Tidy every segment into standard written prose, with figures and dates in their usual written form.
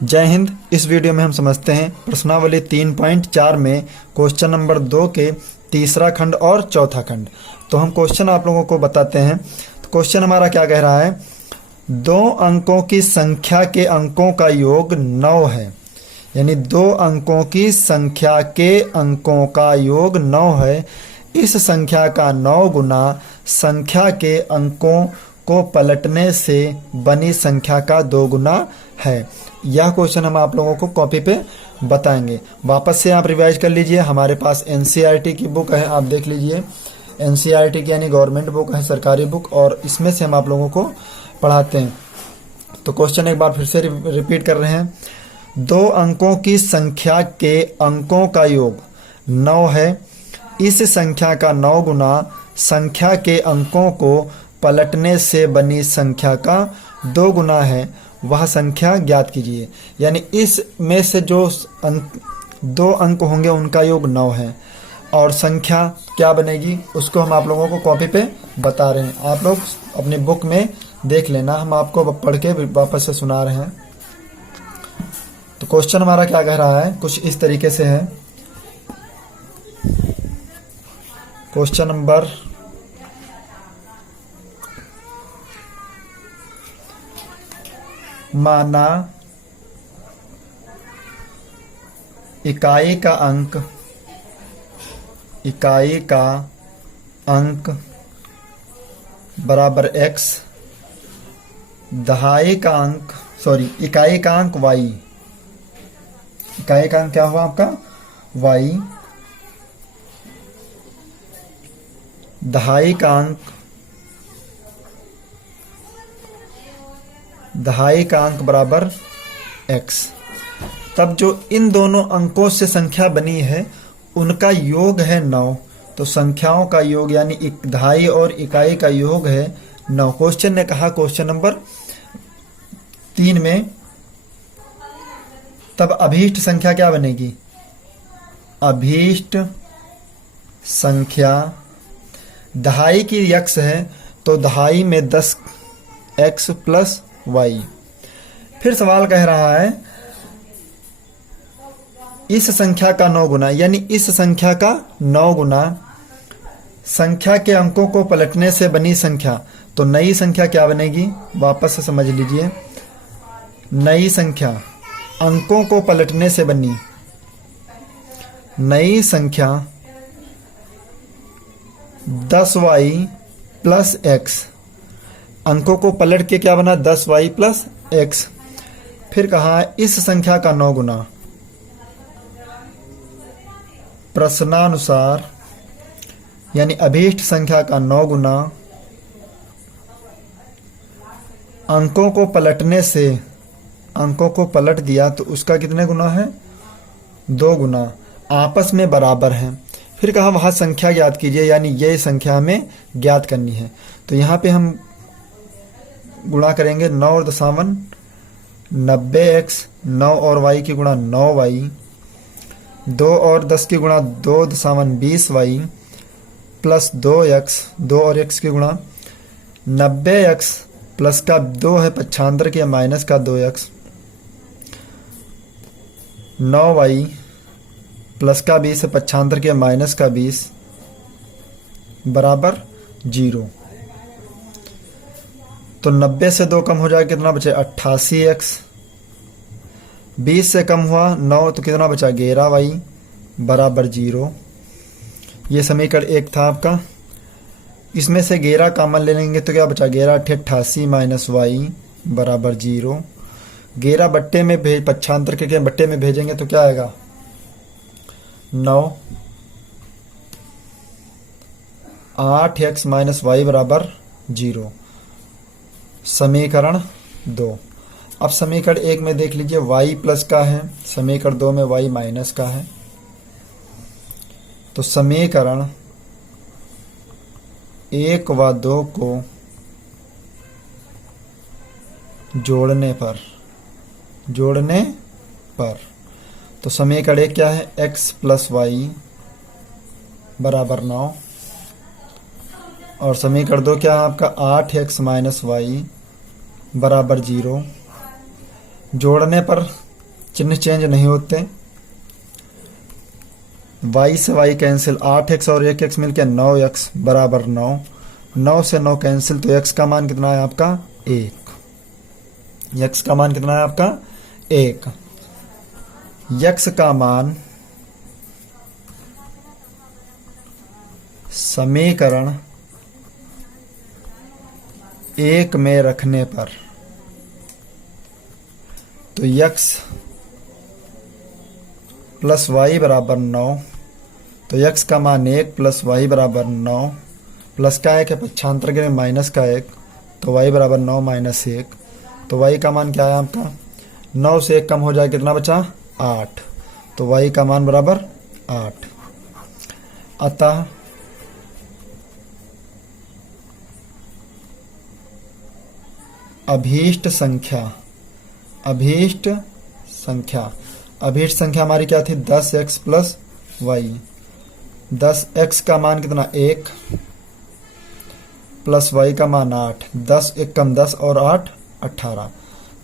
जय हिंद। इस वीडियो में हम समझते हैं प्रश्नावली 3.4 में क्वेश्चन नंबर 2 के तीसरा खंड और चौथा खंड। तो हम क्वेश्चन आप लोगों को बताते हैं। तो क्वेश्चन हमारा क्या कह रहा है, 2 अंकों की संख्या के अंकों का योग 9 है। यानी 2 अंकों की संख्या के अंकों का योग 9 है। इस संख्या का 9 गुना संख्या के अंकों को पलटने से बनी संख्या का 2 गुना है। यह क्वेश्चन हम आप लोगों को कॉपी पे बताएंगे। वापस से आप रिवाइज कर लीजिए। हमारे पास एनसीईआरटी की बुक है, आप देख लीजिए। एनसीईआरटी की यानी गवर्नमेंट बुक है, सरकारी बुक, और इसमें से हम आप लोगों को पढ़ाते हैं। तो क्वेश्चन एक बार फिर से रिपीट कर रहे हैं। 2 अंकों की संख्या के अंकों का योग 9 है। इस संख्या का 9 गुना संख्या के अंकों को पलटने से बनी संख्या का 2 गुना है, वह संख्या ज्ञात कीजिए। यानी इस में से जो 2 अंक होंगे उनका योग 9 है, और संख्या क्या बनेगी उसको हम आप लोगों को कॉपी पे बता रहे हैं। आप लोग अपनी बुक में देख लेना, हम आपको पढ़ के वापस से सुना रहे हैं। तो क्वेश्चन हमारा क्या कह रहा है, कुछ इस तरीके से है। क्वेश्चन नंबर माना इकाई का अंक बराबर x, इकाई का अंक y। इकाई का अंक क्या हुआ आपका y, दहाई का अंक बराबर x। तब जो इन दोनों अंकों से संख्या बनी है उनका योग है 9। तो संख्याओं का योग यानी दहाई और इकाई का योग है 9। क्वेश्चन ने कहा क्वेश्चन नंबर 3 में, तब अभीष्ट संख्या क्या बनेगी। अभीष्ट संख्या दहाई की x है, तो दहाई में 10x प्लस y। फिर सवाल कह रहा है इस संख्या का 9 गुना, यानी इस संख्या का 9 गुना संख्या के अंकों को पलटने से बनी संख्या। तो नई संख्या क्या बनेगी, वापस से समझ लीजिए। नई संख्या अंकों को पलटने से बनी नई संख्या 10y प्लस x। अंकों को पलट के क्या बना, 10y प्लस x। फिर कहा इस संख्या का 9 गुना प्रश्नानुसार, यानी अभीष्ट संख्या का 9 गुना अंकों को पलटने से, अंकों को पलट दिया तो उसका कितने गुना है, 2 गुना, आपस में बराबर हैं। फिर कहा वह संख्या ज्ञात कीजिए, यानी ये संख्या हमें ज्ञात करनी है। तो यहाँ पे हम गुणा करेंगे 9 और दशावन 90x, 9 और y की गुणा 9y, 2 और 10 की गुणा 2 दशावन 20y प्लस 2x, 2 और x की गुणा 90x प्लस का 2 है 95 के माइनस का 2x, 9y प्लस का 20 है 95 के माइनस का 20 बराबर 0। तो 90 से 2 कम हो जाए कितना बचे, 88x। 20 से कम हुआ 9, तो कितना बचा, 11y बराबर 0। ये समीकरण 1 था आपका। इसमें से 11 कॉमन ले लेंगे तो क्या बचा, 11 88 माइनस y बराबर 0। 11 बट्टे में 95 के बट्टे में भेजेंगे तो क्या आएगा, 9। 8x माइनस y बराबर 0। समीकरण 2। अब समीकरण 1 में देख लीजिए y प्लस का है, समीकरण 2 में y माइनस का है। तो समीकरण 1 व 2 को जोड़ने पर तो समीकरण 1 क्या है, x प्लस y बराबर 9, और समीकरण 2 क्या है आपका, 8x माइनस y बराबर 0। जोड़ने पर चिन्ह चेंज नहीं होते। y से y कैंसिल, 8x और 1x मिलकर 9x बराबर 9। 9 से 9 कैंसिल, तो x का मान कितना है आपका 1। x का मान कितना है आपका 1। x का मान समीकरण 1 में रखने पर, तो x प्लस वाई बराबर 9, तो x का मान 1 प्लस वाई बराबर 9, प्लस का 1 है पक्षांतर के माइनस का 1, तो y बराबर 9 माइनस 1, तो y का मान क्या है आपका 9 से 1 कम हो जाए, कितना बचा 8, तो y का मान बराबर 8। अतः अभीष्ट संख्या हमारी क्या थी 10x प्लस वाई। 10x का मान कितना 1 प्लस y का मान 8, 10 1 कम 10 और 8 18,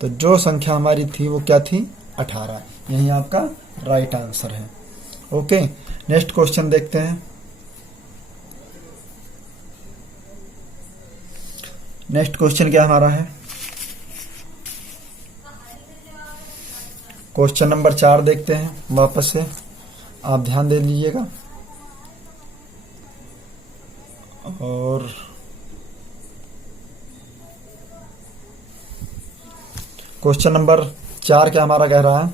तो जो संख्या हमारी थी वो क्या थी 18। यही आपका राइट आंसर है। ओके, नेक्स्ट क्वेश्चन देखते हैं। नेक्स्ट क्वेश्चन क्या हमारा है, क्वेश्चन नंबर 4 देखते हैं वापस से, आप ध्यान दे लीजिएगा। और क्वेश्चन नंबर 4 क्या हमारा कह रहा है,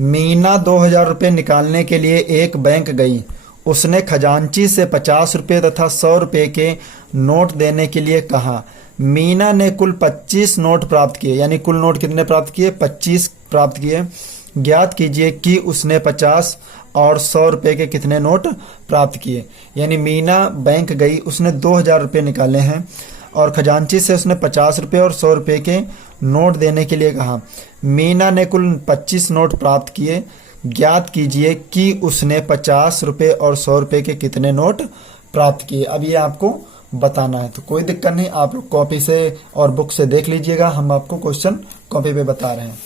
मीना 2000 रुपये निकालने के लिए एक बैंक गई। उसने खजांची से 50 रुपये तथा 100 रुपये के नोट देने के लिए कहा। मीना ने कुल 25 नोट प्राप्त किए, यानी कुल नोट कितने प्राप्त किए 25 प्राप्त किए। ज्ञात कीजिए कि उसने 50 और 100 रुपये के कितने नोट प्राप्त किए। यानी मीना बैंक गई, उसने 2000 रुपये निकाले हैं और खजांची से उसने 50 रुपये और 100 रुपये के नोट देने के लिए कहा। मीना ने कुल 25 नोट प्राप्त किए। ज्ञात कीजिए कि उसने 50 रुपये और 100 रुपये के कितने नोट प्राप्त किए। अब ये आपको बताना है, तो कोई दिक्कत नहीं, आप लोग कॉपी से और बुक से देख लीजिएगा, हम आपको क्वेश्चन कॉपी पे बता रहे हैं।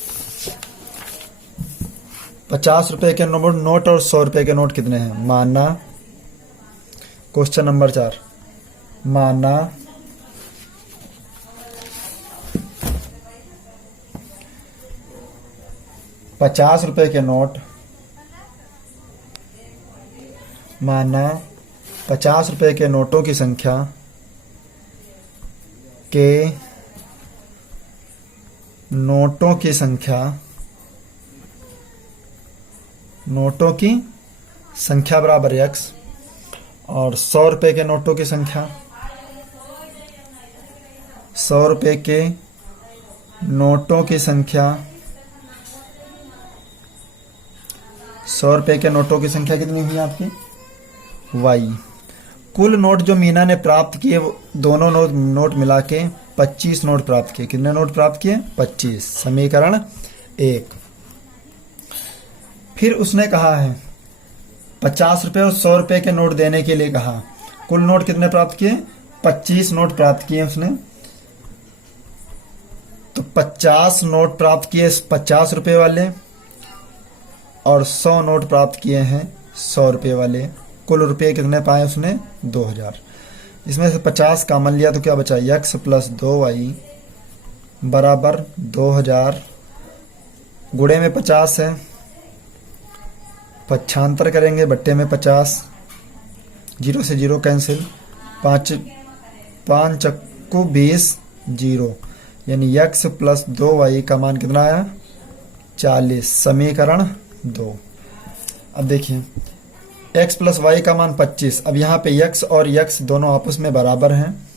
50 रुपये के नोट और 100 रुपये के नोट कितने हैं, माना क्वेश्चन नंबर 4, माना 50 रुपये के नोट, माना 50 रुपये के नोटों की संख्या के नोटों की संख्या बराबर x, और 100 रुपये के नोटों की संख्या, 100 रुपये के नोटों की संख्या, 100 रुपये के नोटों की संख्या कितनी हुई आपकी y। कुल नोट जो मीना ने प्राप्त किए, वो दोनों नोट मिला के 25 नोट प्राप्त किए। कितने नोट प्राप्त किए 25, समीकरण 1। फिर उसने कहा है 50 रुपये और 100 रुपये के नोट देने के लिए कहा। कुल नोट कितने प्राप्त किए 25 नोट प्राप्त किए उसने, तो 50 नोट प्राप्त किए 50 रुपये वाले और 100 नोट प्राप्त किए हैं 100 रुपये वाले। कुल रुपये कितने पाए उसने 2000। इसमें से 50 कॉमन लिया तो क्या बचा x प्लस 2y बराबर 2000, गुणे में 50 है, पक्षांतर करेंगे बट्टे में 50, 0 से 0 कैंसिल, 5 चक्कू 20 0, यानी x प्लस 2y का मान कितना आया 40, समीकरण 2। अब देखिए x प्लस वाई का मान 25। अब यहाँ पे x और x दोनों आपस में बराबर हैं,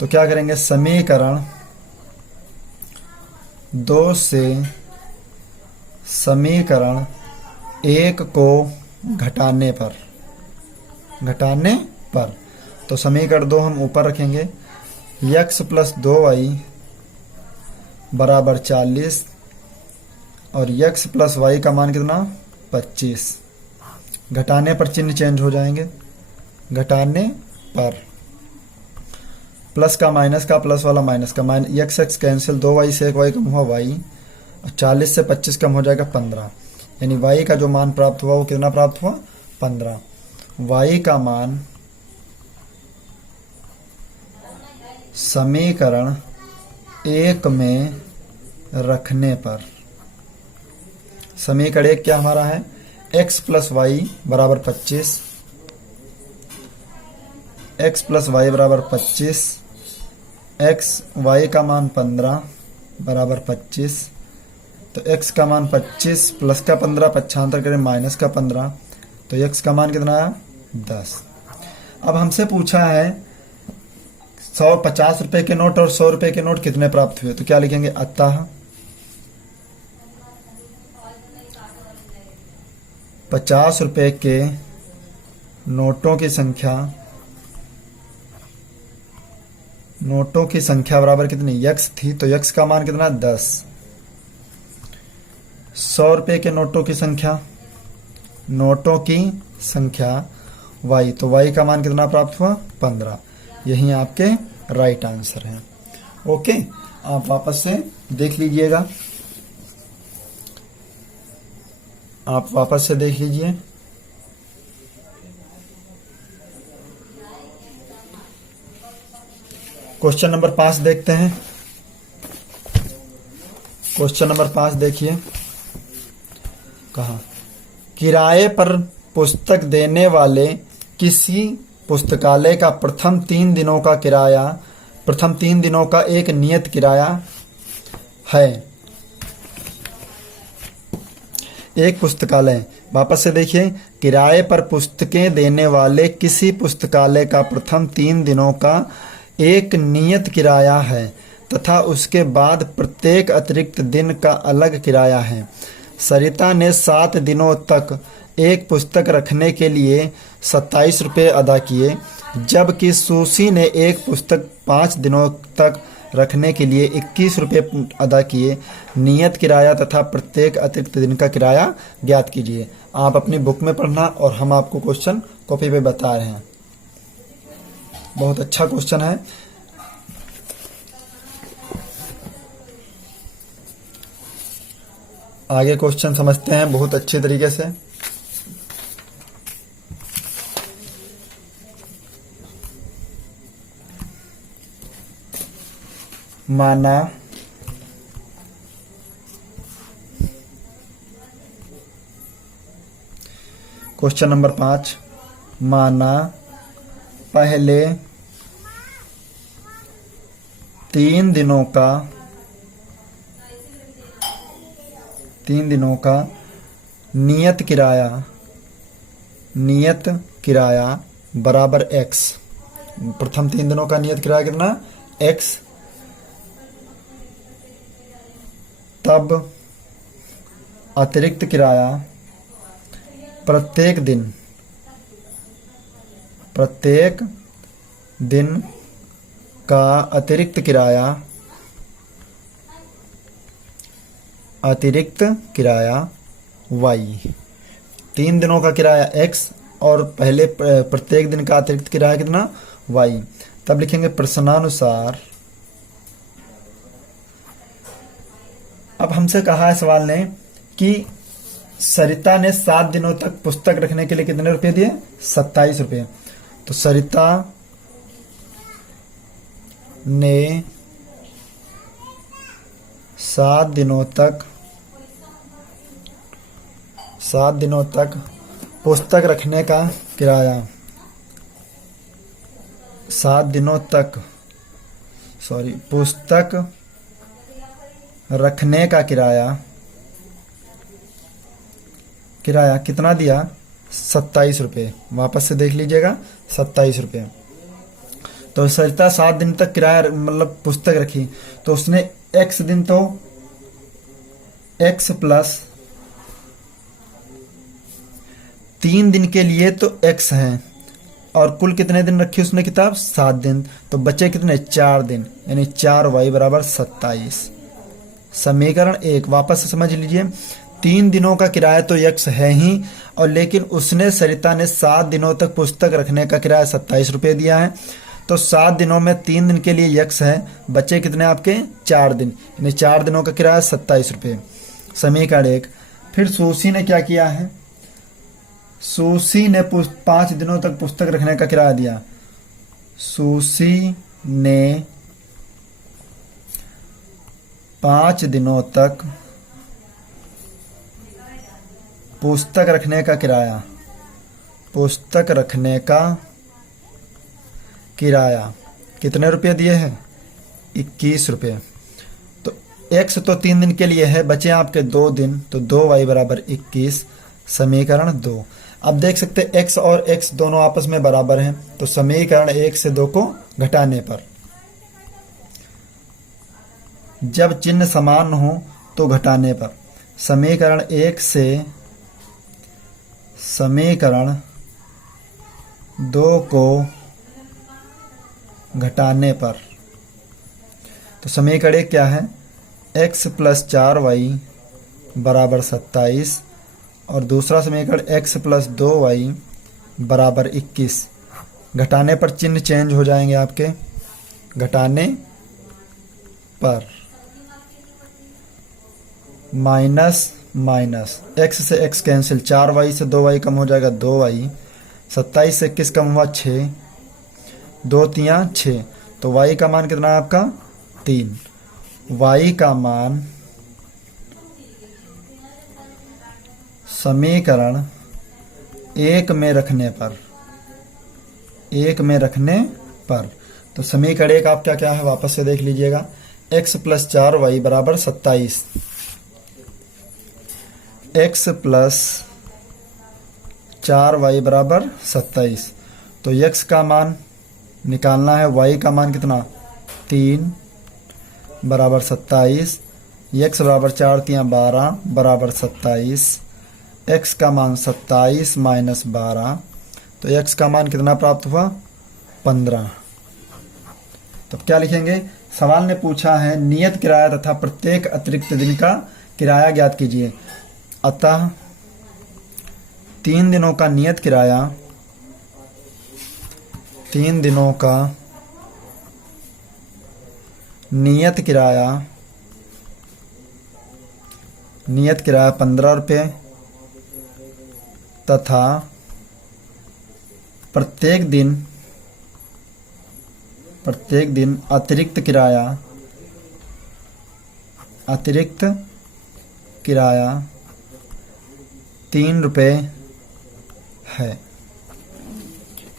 तो क्या करेंगे समीकरण 2 से समीकरण 1 को घटाने पर, तो समीकरण 2 हम ऊपर रखेंगे, x प्लस 2y बराबर 40 और x प्लस वाई का मान कितना 25। घटाने पर चिन्ह चेंज हो जाएंगे, घटाने पर प्लस का माइनस का, प्लस वाला माइनस का, x x कैंसिल, 2y से 1y कम हुआ y, और 40 से 25 कम हो जाएगा 15, यानी y का जो मान प्राप्त हुआ वो कितना प्राप्त हुआ 15। y का मान समीकरण 1 में रखने पर, समीकरण 1 क्या हमारा है, x प्लस वाई बराबर 25, x प्लस वाई बराबर 25, x y का मान 15 बराबर 25, तो x का मान 25 प्लस का 15 पक्षांतर करें माइनस का 15, तो x का मान कितना आया 10। अब हमसे पूछा है 150 रुपए के नोट और 100 रुपए के नोट कितने प्राप्त हुए, तो क्या लिखेंगे, अतः 50 रुपए के नोटों की संख्या बराबर कितनी x थी, तो x का मान कितना 10। 100 रुपए के नोटों की संख्या y, तो y का मान कितना प्राप्त हुआ 15। यही आपके राइट आंसर है। ओके, आप वापस से देख लीजिएगा, आप वापस से देख लीजिए। क्वेश्चन नंबर 5 देखते हैं। क्वेश्चन नंबर 5 देखिए, कहा किराए पर पुस्तक देने वाले किसी पुस्तकालय का प्रथम 3 दिनों का एक नियत किराया है। एक पुस्तकालय, वापस से देखिए, किराए पर पुस्तकें देने वाले किसी पुस्तकालय का प्रथम 3 दिनों का एक नियत किराया है तथा उसके बाद प्रत्येक अतिरिक्त दिन का अलग किराया है। सरिता ने 7 दिनों तक एक पुस्तक रखने के लिए 27 रुपये अदा किए, जबकि सुशी ने एक पुस्तक 5 दिनों तक रखने के लिए 21 रुपये अदा किए। नियत किराया तथा प्रत्येक अतिरिक्त दिन का किराया ज्ञात कीजिए। आप अपनी बुक में पढ़ना और हम आपको क्वेश्चन कॉपी पे बता रहे हैं। बहुत अच्छा क्वेश्चन है। आगे क्वेश्चन समझते हैं बहुत अच्छे तरीके से। माना क्वेश्चन नंबर 5, माना पहले 3 दिनों का नियत किराया बराबर x। प्रथम 3 दिनों का नियत किराया कितना x, तब अतिरिक्त किराया प्रत्येक दिन का अतिरिक्त किराया y। 3 दिनों का किराया x और पहले प्रत्येक दिन का अतिरिक्त किराया कितना y। तब लिखेंगे प्रश्नानुसार। अब हमसे कहा है सवाल ने कि सरिता ने 7 दिनों तक पुस्तक रखने के लिए कितने रुपए दिए, 27 रुपये। तो सरिता ने 7 दिनों तक पुस्तक रखने का किराया, 7 दिनों तक पुस्तक रखने का किराया कितना दिया, 27 रुपये। वापस से देख लीजिएगा, 27 रुपये। तो सरिता 7 दिन तक किराया मतलब पुस्तक रखी, तो उसने x दिन तो x प्लस 3 दिन के लिए तो x है, और कुल कितने दिन रखी उसने किताब, 7 दिन। तो बचे कितने, 4 दिन, यानी 4y बराबर 27। समीकरण 1 वापस से समझ लीजिए। 3 दिनों का किराया तो x है ही, और लेकिन उसने सरिता ने 7 दिनों तक पुस्तक रखने का किराया 27 रुपये दिया है। तो 7 दिनों में 3 दिन के लिए यक्स है, बचे कितने आपके 4 दिन, यानी 4 दिनों का किराया 27 रुपये। समीकरण 1। फिर सुशी ने क्या किया है, सुशी ने 5 दिनों तक पुस्तक रखने का किराया दिया। सुशी ने 5 दिनों तक पुस्तक रखने का किराया, पुस्तक रखने का किराया कितने रुपये दिए हैं, 21 रुपये। तो x तो 3 दिन के लिए है, बचे आपके 2 दिन, तो 2y बराबर 21। समीकरण 2। अब देख सकते हैं x और x दोनों आपस में बराबर हैं, तो समीकरण 1 से 2 को घटाने पर, जब चिन्ह समान हो तो घटाने पर, समीकरण 1 से समीकरण 2 को घटाने पर, तो समीकरण 1 क्या है, x + 4y बराबर 27 और दूसरा समीकरण x + 2y बराबर 21। घटाने पर चिन्ह चेंज हो जाएंगे आपके, घटाने पर माइनस माइनस, x से x कैंसिल, 4y से 2y कम हो जाएगा 2y, 27 से 21 कम हुआ 6, 2 तियां 6, तो y का मान कितना है आपका 3। y का मान समीकरण 1 में रखने पर, 1 में रखने पर, तो समीकरण 1 आपका क्या है वापस से देख लीजिएगा, x + 4y बराबर 27, x + 4y बराबर 27। तो x का मान निकालना है, y का मान कितना 3 बराबर 27, x बराबर 4 तियां 12 बराबर 27, x का मान 27 माइनस 12, तो x का मान कितना प्राप्त हुआ 15। तब क्या लिखेंगे, सवाल ने पूछा है नियत किराया तथा प्रत्येक अतिरिक्त दिन का किराया ज्ञात कीजिए। अतः 3 दिनों का नियत किराया, 3 दिनों का नियत किराया 15 रुपये तथा प्रत्येक दिन अतिरिक्त किराया 3 रुपये है।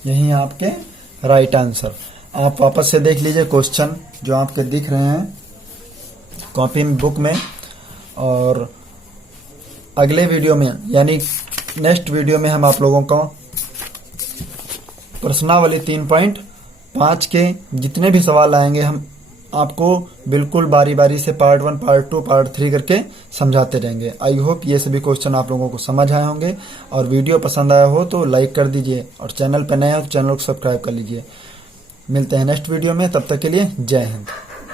यही आपके राइट आंसर। आप वापस से देख लीजिए क्वेश्चन जो आपके दिख रहे हैं कॉपी में, बुक में, और अगले वीडियो में यानी नेक्स्ट वीडियो में हम आप लोगों को प्रश्नावली 3.5 के जितने भी सवाल आएंगे हम आपको बिल्कुल बारी बारी से पार्ट 1, पार्ट 2, पार्ट 3 करके समझाते रहेंगे। आई होप ये सभी क्वेश्चन आप लोगों को समझ आए होंगे, और वीडियो पसंद आया हो तो लाइक कर दीजिए, और चैनल पर नए हो तो चैनल को सब्सक्राइब कर लीजिए। मिलते हैं नेक्स्ट वीडियो में, तब तक के लिए जय हिंद।